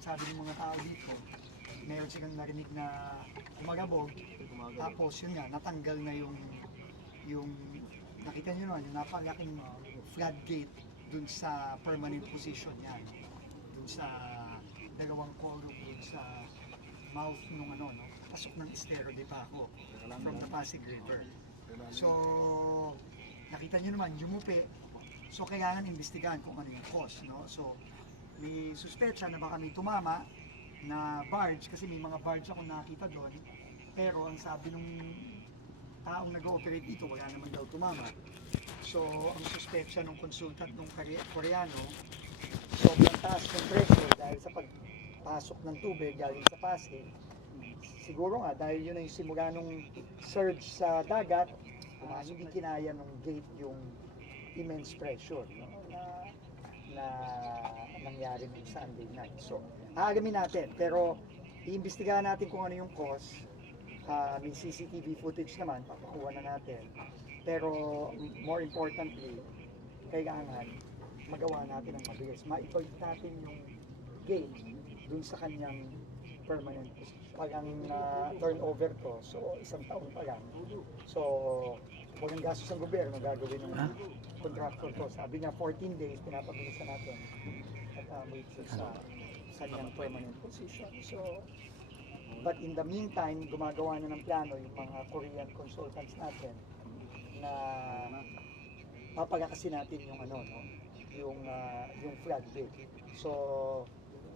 Sabi ng mga tao dito, meron silang narinig na umagabog, tapos yun nga, natanggal na yung nakita nyo naman, yung napalaking floodgate dun sa permanent position yan, dun sa dalawang column, dun sa mouth nung ano, no? Pasok ng Estero de Paco from the Pasig River. So, nakita nyo naman, yumupi. So, kailangan imbestigahan kung ano yung cause, no? So, may suspetsa na baka may tumama na barge, kasi may mga barge ako nakita doon. Pero ang sabi nung taong nag-ooperate dito, wala naman daw tumama. So, ang suspetsa ng consultant ng Koreano, sobrang taas ng pressure dahil sa pagpasok ng tubig galing sa Pasig. Siguro nga, dahil yun ang simula nung surge sa dagat, hindi kinaya ng gate yung immense pressure, no? na nangyari ng Sunday night. So, aalamin natin, pero iimbestigahan natin kung ano yung cause. May CCTV footage naman, papakuha na natin. Pero more importantly, kailangan magawa natin ang mabilis. Maibalik natin yung gate dun sa kanyang permanent position. Pagang turnover to, so isang taon pa lang. So, walang gastos ng gobyerno gagawin ng contractor to. Sabi niya 14 days, pinapabilisan natin at wait sa kanyang permanent position. So, but in the meantime, gumagawa na ng plano yung mga Korean consultants natin na papagakasin natin yung ano, no, yung floodgate. So,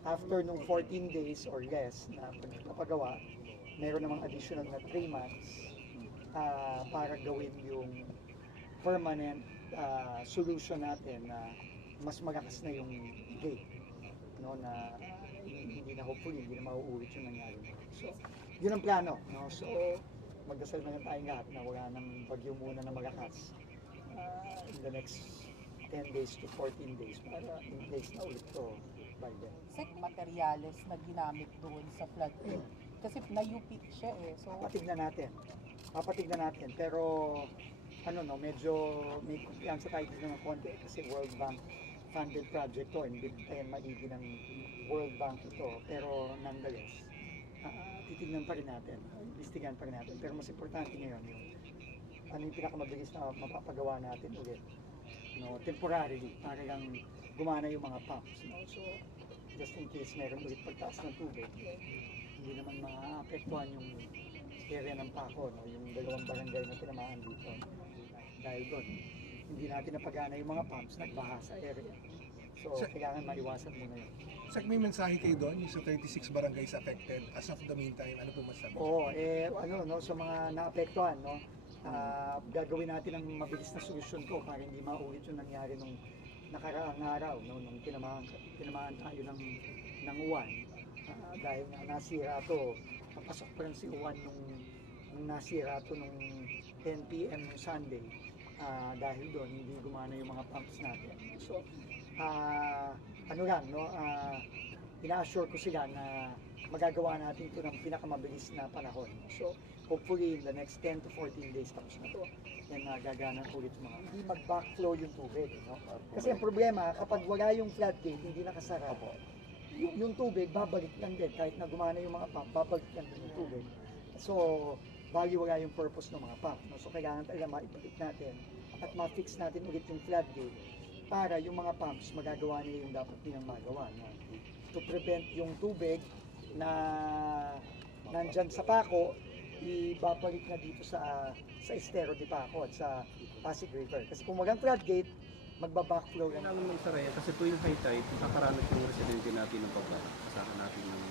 after nung 14 days or less na pagpapagawa, meron namang additional na 3 months para gawin yung permanent solution natin na mas malakas na yung gate, no, na hindi na hopefully hindi na mauulit yung nangyari. So, yun ang plano, no? So, magdasal na lang tayong lahat na wala nang bagyo muna na malakas in the next 10 days to 14 days para in place na ulit to by then. Sek, materyales na ginamit doon sa floodgate. Kasi na-UP siya eh. So, Papatignan natin. Pero, ano no, medyo may kumpiyansa tayo dito ng konti kasi World Bank funded project to and bintayan maigi ng World Bank ito. Pero, nonetheless, titignan pa rin natin, imbestigahan pa rin natin. Pero mas importante ngayon yung ano yung pinakamabilis na mapapagawa natin ulit, no, temporarily, para lang gumana yung mga pumps, no? So, just in case meron ulit pagtaas ng tubig, hindi naman maapektuhan yung area ng Paco, no? Yung dalawang barangay na tinamaan dito. Dahil doon, hindi natin napagana yung mga pumps, nagbaha sa area. So, kailangan maiwasan muna yun. Sek, may mensahe kayo doon, yung sa 36 barangays affected. As of the meantime, ano po masabi? Oo, no, sa mga naapektuhan, no, gagawin natin ang mabilis na solusyon ko para hindi maulit yung nangyari nung nakaraang araw, no, nung tinamaan tayo ng uwan. Dahil nga nasira to, papasok pa rin si uwan nung nasira to nung 10 p.m. ng Sunday. Dahil doon, hindi gumana yung mga pumps natin. So, ano lang, no, ina-assure ko sila na magagawa natin ito ng pinakamabilis na panahon. So, hopefully in the next 10 to 14 days tapos na to, yan gagana ulit mga, hindi mag-backflow yung tubig, no? Kasi ang problema, kapag wala yung floodgate, hindi nakasara, yung tubig, babalik lang din. Kahit na gumana yung mga pump, babalik lang din yung tubig. So, bali wala yung purpose ng mga pump, no? So, kailangan talaga maibalik natin at ma-fix natin ulit yung floodgate para yung mga pumps magagawa nila yung dapat nilang magawa, no? To prevent yung tubig na nandyan sa Paco, ibabalik na dito sa Estero de Paco at sa Pasig River. Kasi kung walang floodgate, magbabackflow lang. Kailangan may saraya kasi tuwing high tide, nakakaranas yung residente natin ng pagbaha. Kasahan natin ng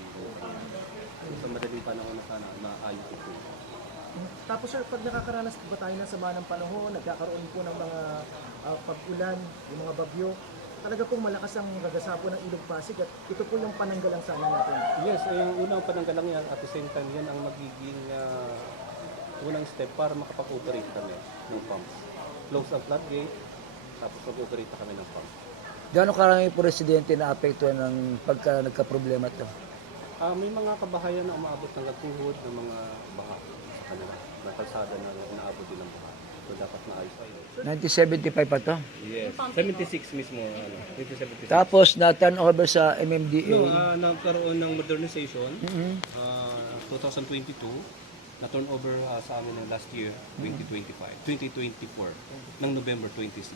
sa madaling panahon na sana maayos ito. Tapos sir, pag nakakaranas ba tayo ng sama ng panahon, nagkakaroon po ng mga pag-ulan, yung mga bagyo, talaga pong malakas ang gagasapo ng Ilog Pasig at ito po yung pananggalang sana natin. Yes, yung unang pananggalang yan, at the same time yan ang magiging unang step para makapag-operate kami ng pumps. Close ang floodgate, tapos mag-operate na kami ng pumps. Gano'ng karami po residente na apektuhan ng pagka nagka-problema ito? May mga kabahayan na umaabot ng tuhod ng mga baha sa kanila, na kalsada na inaabot din ng baha. So dapat maayos-ayos. 1975 pa to. Yes. 76 mismo, 1976. Tapos na-turn over sa MMDA. No, nagkaroon ng modernization, 2022, na-turn over sa amin ng last year, 2024, ng November 26.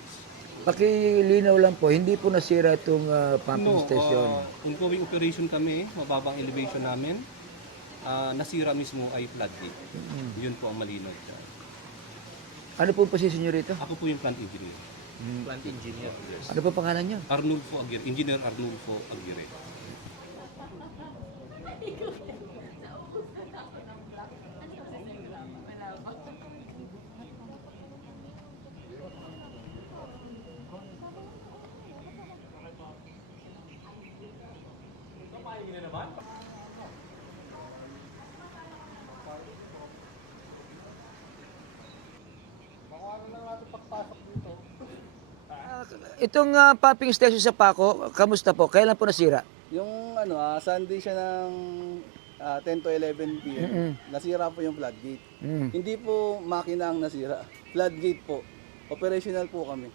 Pakilinaw lang po, hindi po nasira itong pumping station. Ongoing operation kami, mababang elevation namin. Nasira mismo ay floodgate. Yun po ang malinaw dyan. Ano po posisyon nyo rito? Ako po yung plant engineer. Plant engineer, yes. Ano po pangalan nyo? Arnulfo Aguirre, Engineer Arnulfo Aguirre. Itong pumping station sa Paco, kamusta po? Kailan po nasira? Yung Sunday siya ng 10 to 11 p.m. Nasira po yung floodgate. Hindi po makina ang nasira. Floodgate po. Operational po kami.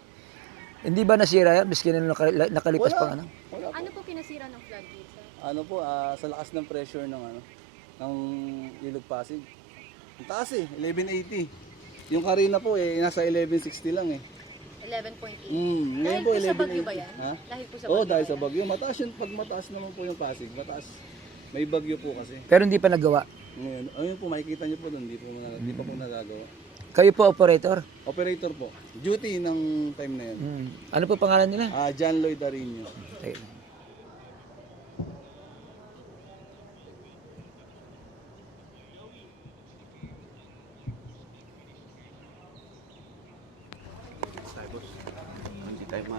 Hindi ba nasira yan? Miski na nakalipas pa ano? Wala po. Ano po pinasira ng floodgate, sir? Ano po, sa lakas ng pressure ng ng Ilog Pasig. Ang taas 1180. Yung Karina po nasa 1160 lang 11.8. Ngayon Dahil po po sa bagyo 1180. ba yan? Ha? Dahil po sa Oo, bagyo dahil ba sa yan? bagyo. Mataas yun, pag mataas naman po yung Pasig, mataas. May bagyo po kasi. Pero hindi pa nagawa. Ngayon, ayun po, makikita nyo po doon, di pa po nagagawa. Kayo po operator? Operator po. Duty ng time na yun. Ano po pangalan nila? John Lloyd Arino. Okay. Hindi tayo